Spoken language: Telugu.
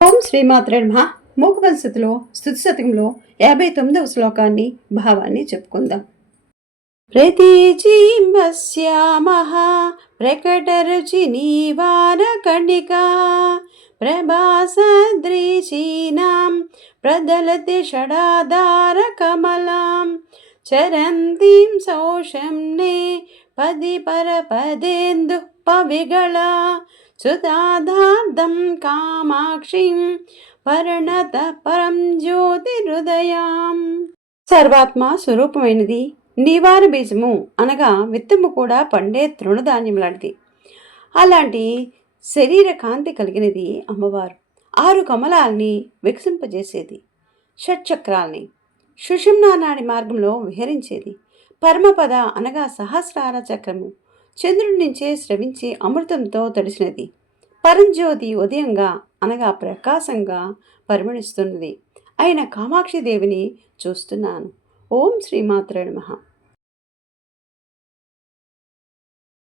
ఓం శ్రీమాత్రే నమ. మూకవంశతిలో స్థుతి శతకంలో యాభై తొమ్మిదవ శ్లోకాన్ని భావాన్ని చెప్పుకుందాం. ప్రతీచీంబస్యామః ప్రకటరుచి నీవార కణికా ప్రభాసదృశీనాం ప్రదలతి షడాధార కమలాం చరంతీం సౌషంనే పది పరపదేందు పవిగళ సుతాదార్థం కామాక్షిం పరణత పరం జ్యోతి సర్వాత్మ స్వరూపమైనది నివార బీజము అనగా విత్తము కూడా పండే తృణధాన్యం లాంటిది. అలాంటి శరీర కాంతి కలిగినది అమ్మవారు. ఆరు కమలాల్ని వికసింపజేసేది షట్చక్రాల్ని సుషుమ్నా నాడి మార్గంలో విహరించేది. పరమపద అనగా సహస్రార చక్రము చంద్రుడి నుంచే స్రవించి అమృతంతో తడిసినది. పరంజ్యోతి ఉదయంగా అనగా ప్రకాశంగా పరిమణిస్తున్నది అయిన కామాక్షి దేవిని చూస్తున్నాను. ఓం శ్రీమాత్ర నమః.